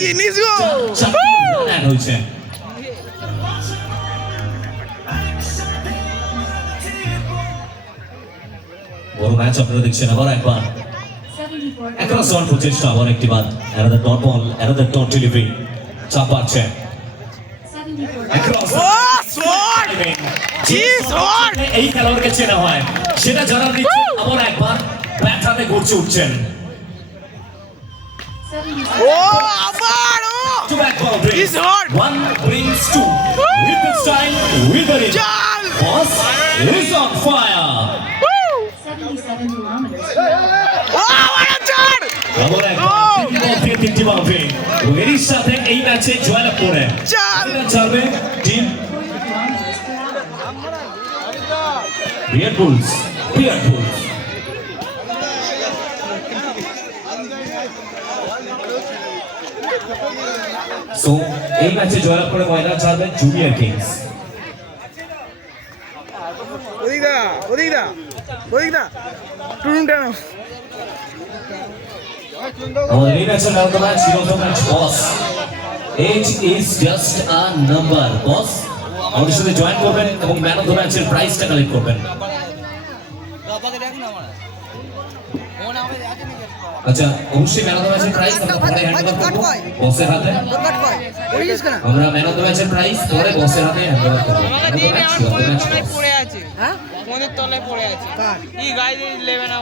জিনিস গো রান হয়েছে। বড় ম্যাচ আপনারা দেখছেন আবার একবার across on প্রচেষ্টা আবার একটি বাদ another dot ball another dot delivery চাপ পাচ্ছে across ও শট জি শট এই খেলোয়াড়কে চেনা হয় সেটা জানার দিচ্ছে আবার একবার ব্যাট হাতে গড়ছে উঠছেন ও আবার ও to back ball brings He's hot. one brings two with this time with the চাল boss is on fire 77 kilometers. ও আবার চাল আবার একবার তিনটি বাউন্ডারি এরই সাথে এই ম্যাচে জয়লাভ করে চাল চালবে team 40 kilometers per hour. Real Bulls. So, এই ম্যাচে জয়লাভ করে ময়দান ছাড়বেন জুনিয়র কিংস। ওদিকটা টুরুম টানো আমাদের এই ম্যাচের man of the match hero of the match boss. Age is just a number boss. আমাদের সাথে জয়েন করবেন এবং ম্যান অফ দ্য ম্যাচের প্রাইজটা কালেক্ট করবেন। আচ্ছা অবশ্যই ম্যান অফ দ্য ম্যাচের প্রাইজ আমরা পরে হ্যান্ড ওভার করব বসের হাতে। আমরা ম্যান অফ দ্য ম্যাচের প্রাইজ পরে বসের হাতে হ্যান্ড ওভার করব। ম্যান অফ দ্য ম্যাচ পড়ে আছে হ্যাঁ মনের তলায় পড়ে আছে কি গাইড 11